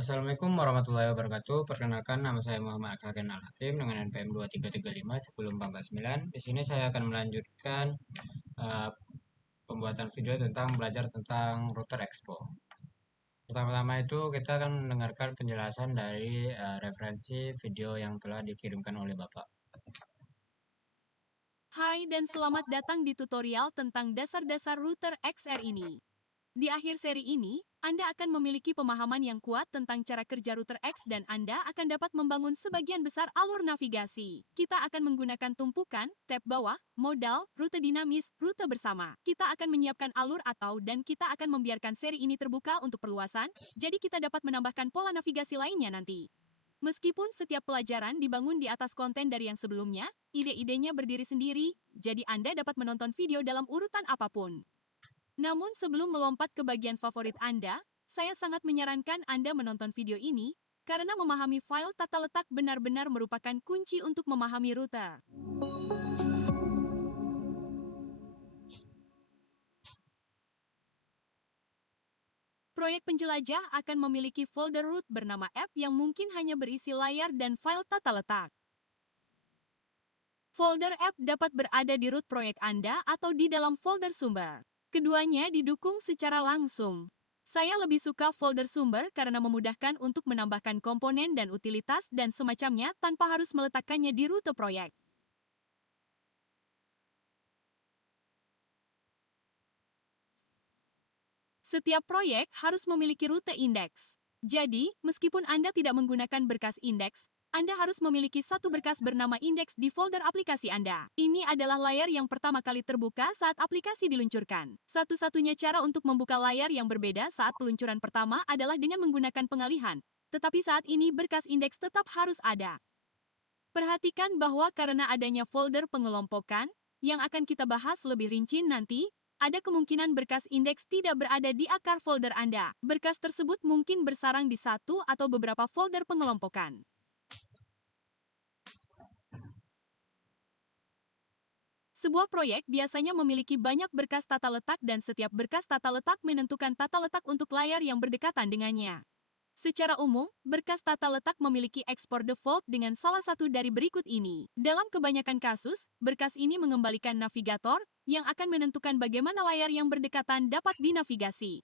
Assalamualaikum warahmatullahi wabarakatuh. Perkenalkan, nama saya Muhammad Akhaken Al-Hakim dengan NPM 2335 Di sini saya akan melanjutkan eh, pembuatan video tentang belajar tentang router expo. Pertama-tama itu kita akan mendengarkan penjelasan dari referensi video yang telah dikirimkan oleh Bapak. Hai dan selamat datang di tutorial tentang dasar-dasar router XR ini. Di akhir seri ini, Anda akan memiliki pemahaman yang kuat tentang cara kerja router X dan Anda akan dapat membangun sebagian besar alur navigasi. Kita akan menggunakan tumpukan, tab bawah, modal, rute dinamis, rute bersama. Kita akan menyiapkan alur dan kita akan membiarkan seri ini terbuka untuk perluasan, jadi kita dapat menambahkan pola navigasi lainnya nanti. Meskipun setiap pelajaran dibangun di atas konten dari yang sebelumnya, ide-idenya berdiri sendiri, jadi Anda dapat menonton video dalam urutan apapun. Namun sebelum melompat ke bagian favorit Anda, saya sangat menyarankan Anda menonton video ini, karena memahami file tata letak benar-benar merupakan kunci untuk memahami router. Proyek penjelajah akan memiliki folder root bernama app yang mungkin hanya berisi layar dan file tata letak. Folder app dapat berada di root proyek Anda atau di dalam folder sumber. Keduanya didukung secara langsung. Saya lebih suka folder sumber karena memudahkan untuk menambahkan komponen dan utilitas dan semacamnya tanpa harus meletakkannya di rute proyek. Setiap proyek harus memiliki rute indeks. Jadi, meskipun Anda tidak menggunakan berkas indeks, Anda harus memiliki satu berkas bernama indeks di folder aplikasi Anda. Ini adalah layar yang pertama kali terbuka saat aplikasi diluncurkan. Satu-satunya cara untuk membuka layar yang berbeda saat peluncuran pertama adalah dengan menggunakan pengalihan. Tetapi saat ini berkas indeks tetap harus ada. Perhatikan bahwa karena adanya folder pengelompokan, yang akan kita bahas lebih rinci nanti, ada kemungkinan berkas indeks tidak berada di akar folder Anda. Berkas tersebut mungkin bersarang di satu atau beberapa folder pengelompokan. Sebuah proyek biasanya memiliki banyak berkas tata letak dan setiap berkas tata letak menentukan tata letak untuk layar yang berdekatan dengannya. Secara umum, berkas tata letak memiliki ekspor default dengan salah satu dari berikut ini. Dalam kebanyakan kasus, berkas ini mengembalikan navigator yang akan menentukan bagaimana layar yang berdekatan dapat dinavigasi.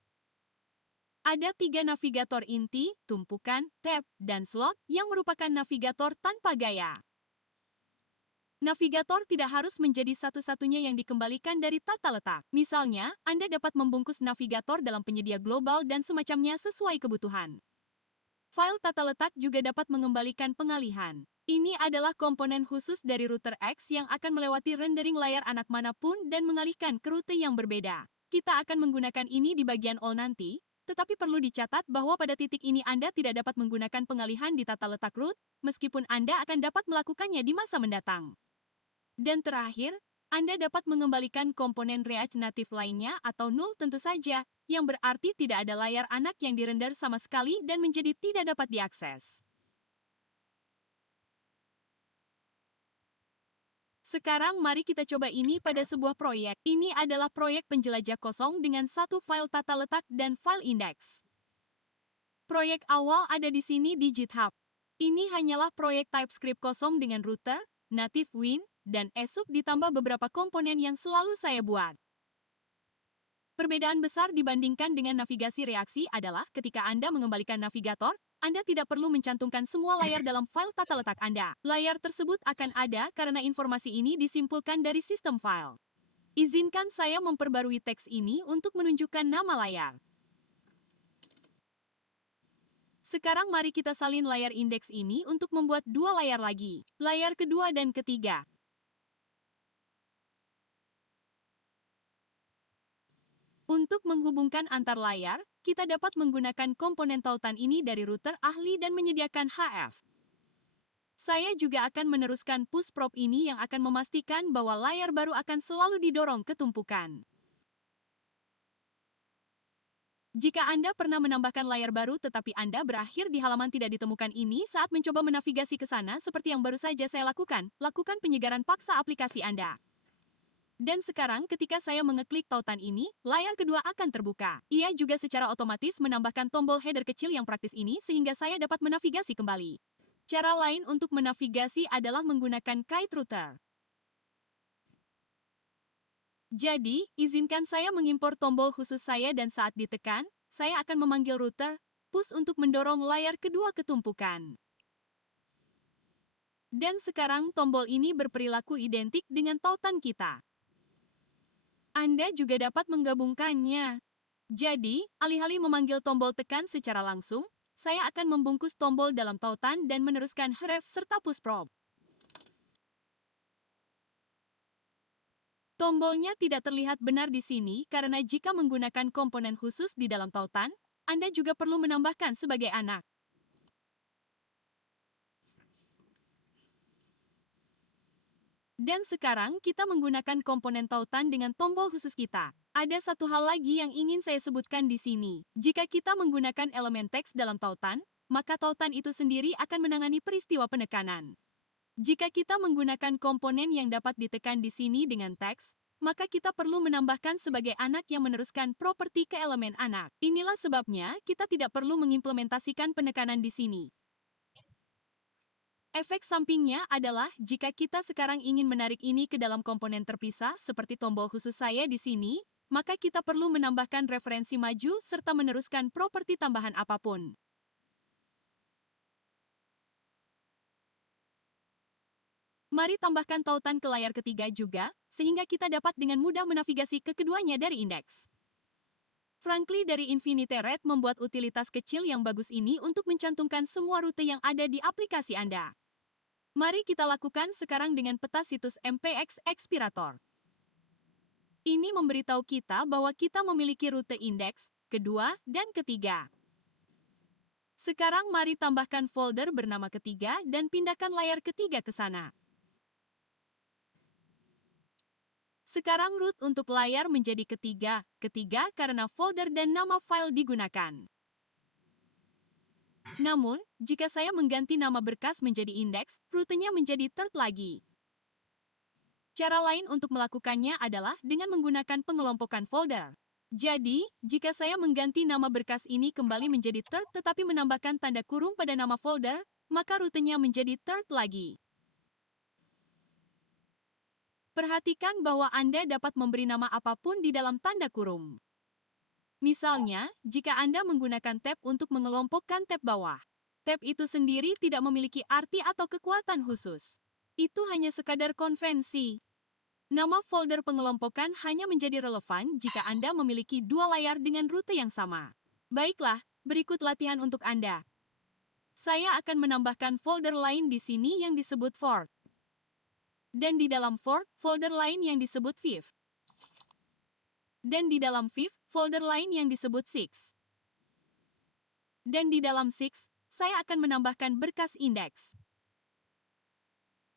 Ada 3 navigator inti, tumpukan, tab, dan slot yang merupakan navigator tanpa gaya. Navigator tidak harus menjadi satu-satunya yang dikembalikan dari tata letak. Misalnya, Anda dapat membungkus navigator dalam penyedia global dan semacamnya sesuai kebutuhan. File tata letak juga dapat mengembalikan pengalihan. Ini adalah komponen khusus dari router X yang akan melewati rendering layar anak manapun dan mengalihkan ke rute yang berbeda. Kita akan menggunakan ini di bagian all nanti, tetapi perlu dicatat bahwa pada titik ini Anda tidak dapat menggunakan pengalihan di tata letak root, meskipun Anda akan dapat melakukannya di masa mendatang. Dan terakhir, Anda dapat mengembalikan komponen React Native lainnya atau null tentu saja, yang berarti tidak ada layar anak yang dirender sama sekali dan menjadi tidak dapat diakses. Sekarang mari kita coba ini pada sebuah proyek. Ini adalah proyek penjelajah kosong dengan satu file tata letak dan file indeks. Proyek awal ada di sini di GitHub. Ini hanyalah proyek TypeScript kosong dengan router, native Win, dan ESUB ditambah beberapa komponen yang selalu saya buat. Perbedaan besar dibandingkan dengan navigasi reaksi adalah ketika Anda mengembalikan navigator, Anda tidak perlu mencantumkan semua layar dalam file tata letak Anda. Layar tersebut akan ada karena informasi ini disimpulkan dari sistem file. Izinkan saya memperbarui teks ini untuk menunjukkan nama layar. Sekarang mari kita salin layar indeks ini untuk membuat dua layar lagi. Layar kedua dan ketiga. Untuk menghubungkan antar layar, kita dapat menggunakan komponen tautan ini dari router ahli dan menyediakan HF. Saya juga akan meneruskan push probe ini yang akan memastikan bahwa layar baru akan selalu didorong ke tumpukan. Jika Anda pernah menambahkan layar baru tetapi Anda berakhir di halaman tidak ditemukan ini saat mencoba menavigasi ke sana seperti yang baru saja saya lakukan penyegaran paksa aplikasi Anda. Dan sekarang ketika saya mengeklik tautan ini, layar kedua akan terbuka. Ia juga secara otomatis menambahkan tombol header kecil yang praktis ini sehingga saya dapat menavigasi kembali. Cara lain untuk menavigasi adalah menggunakan kite router. Jadi, izinkan saya mengimpor tombol khusus saya dan saat ditekan, saya akan memanggil router push untuk mendorong layar kedua ke tumpukan. Dan sekarang tombol ini berperilaku identik dengan tautan kita. Anda juga dapat menggabungkannya. Jadi, alih-alih memanggil tombol tekan secara langsung, saya akan membungkus tombol dalam tautan dan meneruskan href serta push probe. Tombolnya tidak terlihat benar di sini karena jika menggunakan komponen khusus di dalam tautan, Anda juga perlu menambahkan sebagai anak. Dan sekarang kita menggunakan komponen tautan dengan tombol khusus kita. Ada satu hal lagi yang ingin saya sebutkan di sini. Jika kita menggunakan elemen teks dalam tautan, maka tautan itu sendiri akan menangani peristiwa penekanan. Jika kita menggunakan komponen yang dapat ditekan di sini dengan teks, maka kita perlu menambahkan sebagai anak yang meneruskan properti ke elemen anak. Inilah sebabnya kita tidak perlu mengimplementasikan penekanan di sini. Efek sampingnya adalah jika kita sekarang ingin menarik ini ke dalam komponen terpisah seperti tombol khusus saya di sini, maka kita perlu menambahkan referensi maju serta meneruskan properti tambahan apapun. Mari tambahkan tautan ke layar ketiga juga, sehingga kita dapat dengan mudah menavigasi ke keduanya dari indeks. Frankly dari Infinite Red membuat utilitas kecil yang bagus ini untuk mencantumkan semua rute yang ada di aplikasi Anda. Mari kita lakukan sekarang dengan peta situs MPX Expirator. Ini memberitahu kita bahwa kita memiliki rute indeks, kedua, dan ketiga. Sekarang mari tambahkan folder bernama ketiga dan pindahkan layar ketiga ke sana. Sekarang root untuk layar menjadi ketiga karena folder dan nama file digunakan. Namun, jika saya mengganti nama berkas menjadi indeks, rutenya menjadi third lagi. Cara lain untuk melakukannya adalah dengan menggunakan pengelompokan folder. Jadi, jika saya mengganti nama berkas ini kembali menjadi third tetapi menambahkan tanda kurung pada nama folder, maka rutenya menjadi third lagi. Perhatikan bahwa Anda dapat memberi nama apapun di dalam tanda kurung. Misalnya, jika Anda menggunakan tab untuk mengelompokkan tab bawah, tab itu sendiri tidak memiliki arti atau kekuatan khusus. Itu hanya sekadar konvensi. Nama folder pengelompokan hanya menjadi relevan jika Anda memiliki dua layar dengan rute yang sama. Baiklah, berikut latihan untuk Anda. Saya akan menambahkan folder lain di sini yang disebut fourth. Dan di dalam fourth, folder lain yang disebut fifth. Dan di dalam fifth, folder lain yang disebut sixth. Dan di dalam sixth, saya akan menambahkan berkas indeks.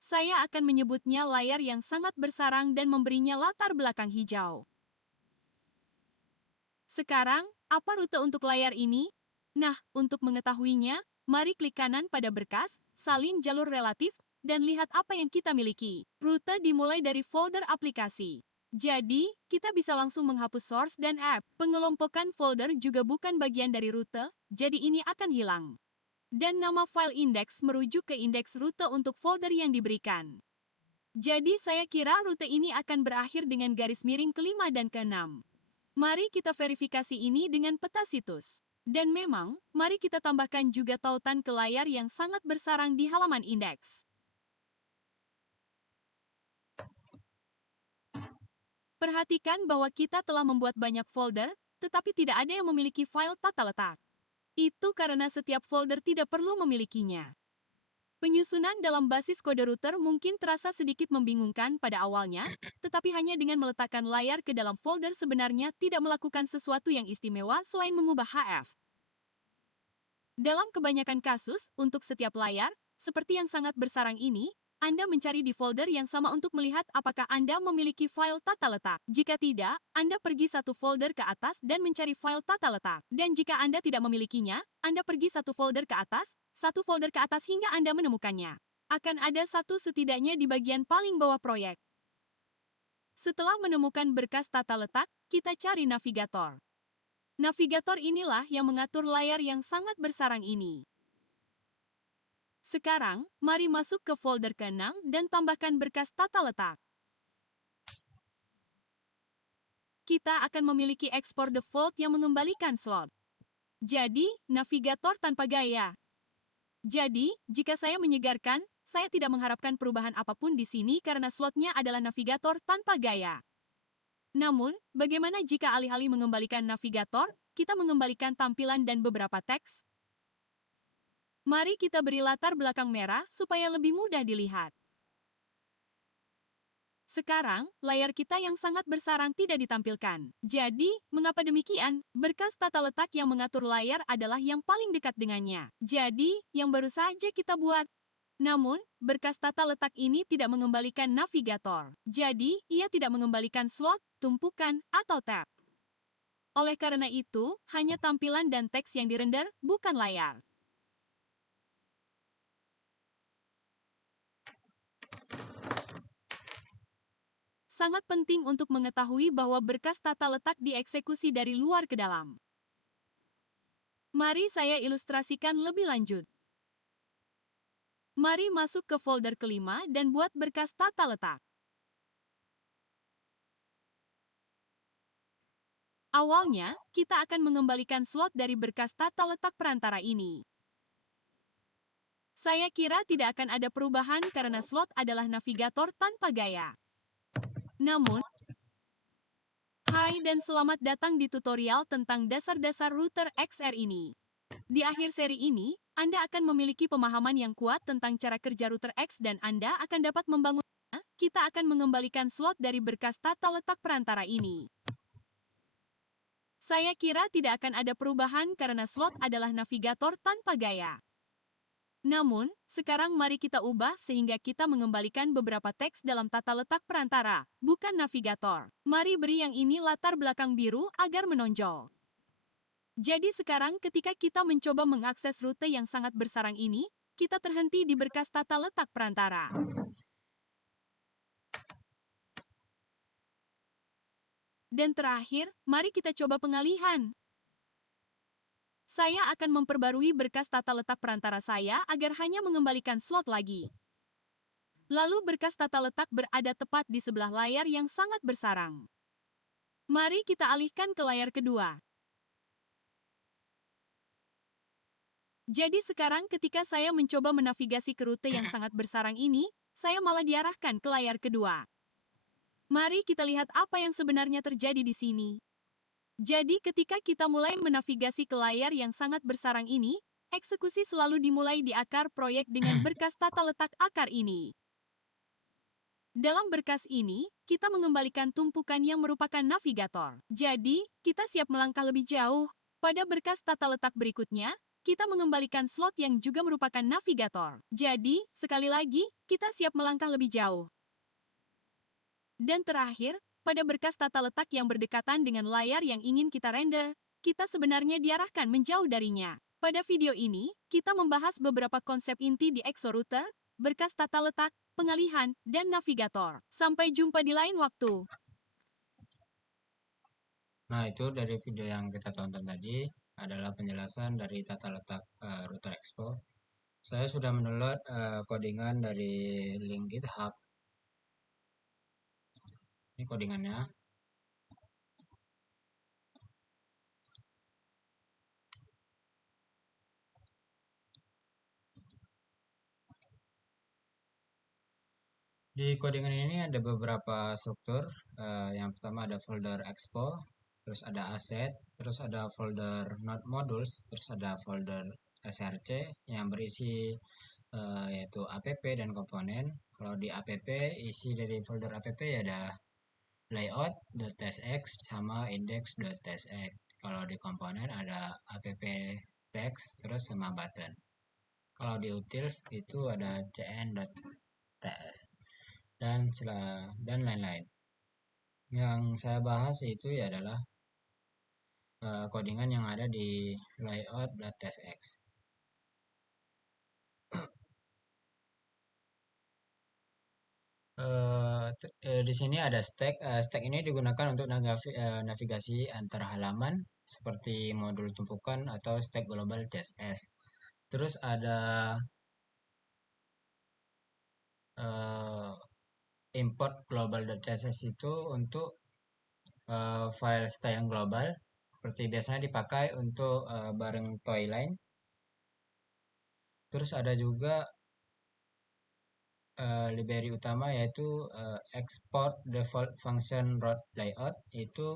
Saya akan menyebutnya layar yang sangat bersarang dan memberinya latar belakang hijau. Sekarang, apa rute untuk layar ini? Nah, untuk mengetahuinya, mari klik kanan pada berkas, salin jalur relatif, dan lihat apa yang kita miliki. Rute dimulai dari folder aplikasi. Jadi, kita bisa langsung menghapus source dan app. Pengelompokan folder juga bukan bagian dari rute, jadi ini akan hilang. Dan nama file indeks merujuk ke indeks rute untuk folder yang diberikan. Jadi saya kira rute ini akan berakhir dengan garis miring ke-5 dan ke-6. Mari kita verifikasi ini dengan peta situs. Dan memang, mari kita tambahkan juga tautan ke layar yang sangat bersarang di halaman indeks. Perhatikan bahwa kita telah membuat banyak folder, tetapi tidak ada yang memiliki file tata letak. Itu karena setiap folder tidak perlu memilikinya. Penyusunan dalam basis kode router mungkin terasa sedikit membingungkan pada awalnya, tetapi hanya dengan meletakkan layar ke dalam folder sebenarnya tidak melakukan sesuatu yang istimewa selain mengubah HF. Dalam kebanyakan kasus, untuk setiap layar, seperti yang sangat bersarang ini, Anda mencari di folder yang sama untuk melihat apakah Anda memiliki file tata letak. Jika tidak, Anda pergi satu folder ke atas dan mencari file tata letak. Dan jika Anda tidak memilikinya, Anda pergi satu folder ke atas, satu folder ke atas hingga Anda menemukannya. Akan ada satu setidaknya di bagian paling bawah proyek. Setelah menemukan berkas tata letak, kita cari navigator. Navigator inilah yang mengatur layar yang sangat bersarang ini. Sekarang, mari masuk ke folder ke-6 dan tambahkan berkas tata letak. Kita akan memiliki ekspor default yang mengembalikan slot. Jadi, navigator tanpa gaya. Jadi, jika saya menyegarkan, saya tidak mengharapkan perubahan apapun di sini karena slotnya adalah navigator tanpa gaya. Namun, bagaimana jika alih-alih mengembalikan navigator, kita mengembalikan tampilan dan beberapa teks? Mari kita beri latar belakang merah supaya lebih mudah dilihat. Sekarang, layar kita yang sangat bersarang tidak ditampilkan. Jadi, mengapa demikian? Berkas tata letak yang mengatur layar adalah yang paling dekat dengannya. Jadi, yang baru saja kita buat. Namun, berkas tata letak ini tidak mengembalikan navigator. Jadi, ia tidak mengembalikan slot, tumpukan, atau tab. Oleh karena itu, hanya tampilan dan teks yang dirender, bukan layar. Sangat penting untuk mengetahui bahwa berkas tata letak dieksekusi dari luar ke dalam. Mari saya ilustrasikan lebih lanjut. Mari masuk ke folder ke-5 dan buat berkas tata letak. Awalnya, kita akan mengembalikan slot dari berkas tata letak perantara ini. Saya kira tidak akan ada perubahan karena slot adalah navigator tanpa gaya. Namun, hai dan selamat datang di tutorial tentang dasar-dasar router XR ini. Di akhir seri ini, Anda akan memiliki pemahaman yang kuat tentang cara kerja router X dan Anda akan dapat membangunnya. Kita akan mengembalikan slot dari berkas tata letak perantara ini. Saya kira tidak akan ada perubahan karena slot adalah navigator tanpa gaya. Namun, sekarang mari kita ubah sehingga kita mengembalikan beberapa teks dalam tata letak perantara, bukan navigator. Mari beri yang ini latar belakang biru agar menonjol. Jadi sekarang ketika kita mencoba mengakses rute yang sangat bersarang ini, kita terhenti di berkas tata letak perantara. Dan terakhir, mari kita coba pengalihan. Saya akan memperbarui berkas tata letak perantara saya agar hanya mengembalikan slot lagi. Lalu berkas tata letak berada tepat di sebelah layar yang sangat bersarang. Mari kita alihkan ke layar kedua. Jadi sekarang ketika saya mencoba menavigasi ke rute yang sangat bersarang ini, saya malah diarahkan ke layar kedua. Mari kita lihat apa yang sebenarnya terjadi di sini. Jadi ketika kita mulai menavigasi ke layar yang sangat bersarang ini, eksekusi selalu dimulai di akar proyek dengan berkas tata letak akar ini. Dalam berkas ini, kita mengembalikan tumpukan yang merupakan navigator. Jadi, kita siap melangkah lebih jauh. Pada berkas tata letak berikutnya, kita mengembalikan slot yang juga merupakan navigator. Jadi, sekali lagi, kita siap melangkah lebih jauh. Dan terakhir, pada berkas tata letak yang berdekatan dengan layar yang ingin kita render, kita sebenarnya diarahkan menjauh darinya. Pada video ini, kita membahas beberapa konsep inti di ExoRouter, berkas tata letak, pengalihan, dan navigator. Sampai jumpa di lain waktu. Nah, itu dari video yang kita tonton tadi adalah penjelasan dari tata letak router Expo. Saya sudah mendownload codingan dari link GitHub. Ini codingannya. Di codingan ini ada beberapa struktur. Yang pertama ada folder expo, terus ada asset, terus ada folder node modules, terus ada folder src yang berisi yaitu app dan komponen. Kalau di app, isi dari folder app ya ada layout.tsx sama index.tsx. Kalau di komponen ada app text terus sama button. Kalau di utils itu ada cn.ts dan lain-lain. Yang saya bahas itu ya adalah codingan yang ada di layout.tsx. Di sini ada stack. Stack ini digunakan untuk navigasi antar halaman seperti modul tumpukan atau stack global CSS. Terus ada eh, import global.css itu untuk file style global seperti biasanya dipakai untuk bareng toyline. Terus ada juga library utama yaitu export default function route layout itu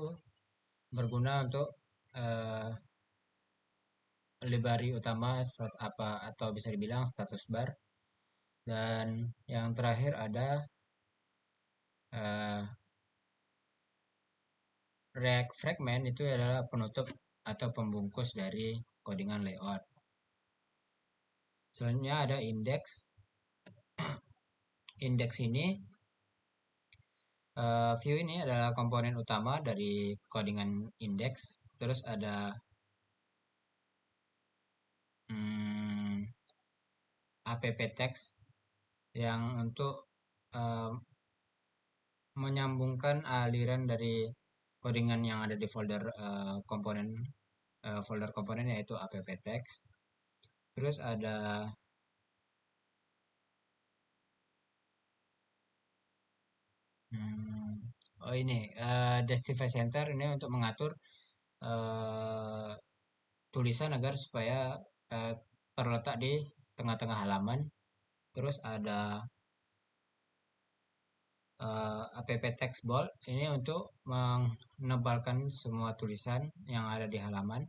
berguna untuk eh, library utama apa atau bisa dibilang status bar. Dan yang terakhir ada eh, React fragment itu adalah penutup atau pembungkus dari codingan layout. Selanjutnya ada index. Index ini view ini adalah komponen utama dari codingan index. Terus ada hmm, app text yang untuk eh, menyambungkan aliran dari codingan yang ada di folder folder komponen yaitu app text. Terus ada hmm, oh ini Justify Center ini untuk mengatur eh, tulisan agar supaya eh, terletak di tengah-tengah halaman. Terus ada app text bold ini untuk menebalkan semua tulisan yang ada di halaman.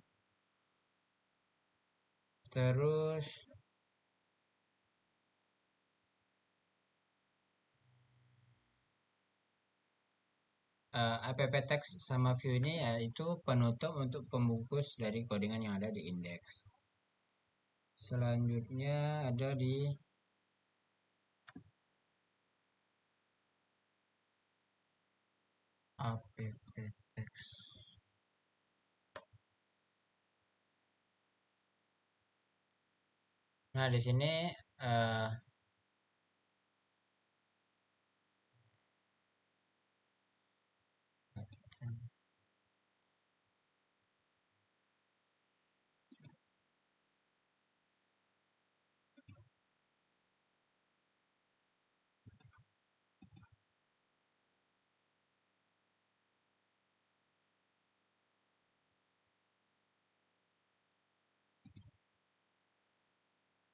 Terus app text sama view ini yaitu penutup untuk pembungkus dari codingan yang ada di index. Selanjutnya ada di app text. Nah, di sini eh,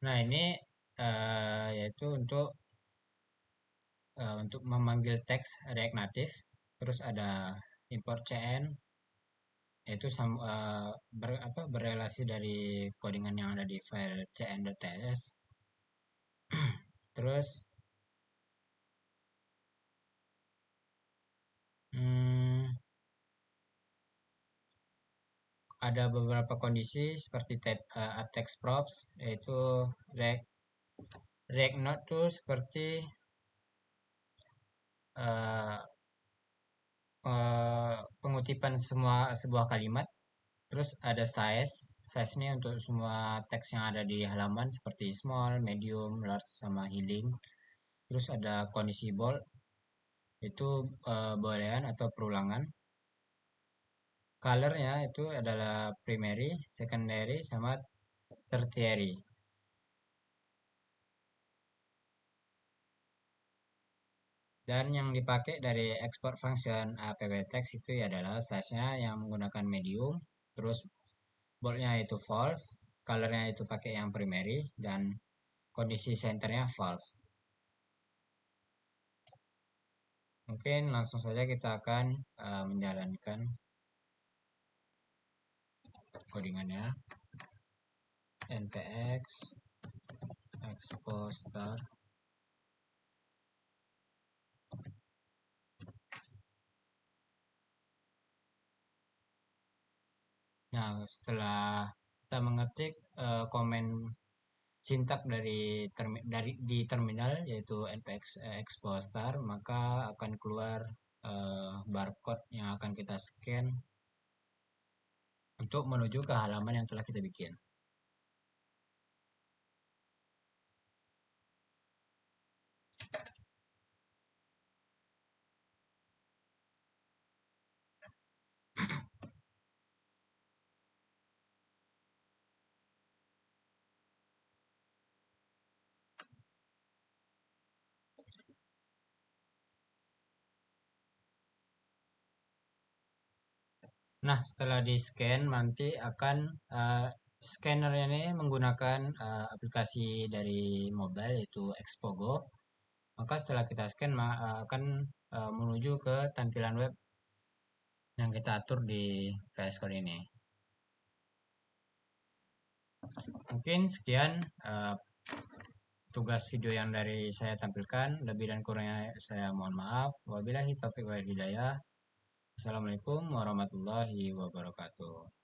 nah ini yaitu untuk memanggil teks React Native. Terus ada import cn yaitu berrelasi dari codingan yang ada di file cn.ts. Terus hmm, ada beberapa kondisi seperti app text props yaitu React, React Node tuh seperti eh, pengutipan semua sebuah kalimat. Terus ada size. Size ini untuk semua teks yang ada di halaman seperti small, medium, large, sama healing. Terus ada kondisi bold, itu boolean atau perulangan. Colornya itu adalah primary, secondary, sama tertiary. Dan yang dipakai dari export function apptext itu adalah size-nya yang menggunakan medium, terus boldnya itu false, colornya itu pakai yang primary, dan kondisi centernya false. Mungkin langsung saja kita akan menjalankan codingannya. npx export star. Nah, setelah kita mengetik komen sintak di terminal yaitu npx export star, maka akan keluar barcode yang akan kita scan untuk menuju ke halaman yang telah kita bikin. Nah, setelah di scan nanti akan scanner ini menggunakan aplikasi dari mobile yaitu Xpogo. Maka setelah kita scan akan menuju ke tampilan web yang kita atur di VS Code ini. Mungkin sekian tugas video yang dari saya tampilkan. Lebih dan kurangnya saya mohon maaf. Wabillahi taufiq wal hidayah. Assalamualaikum warahmatullahi wabarakatuh.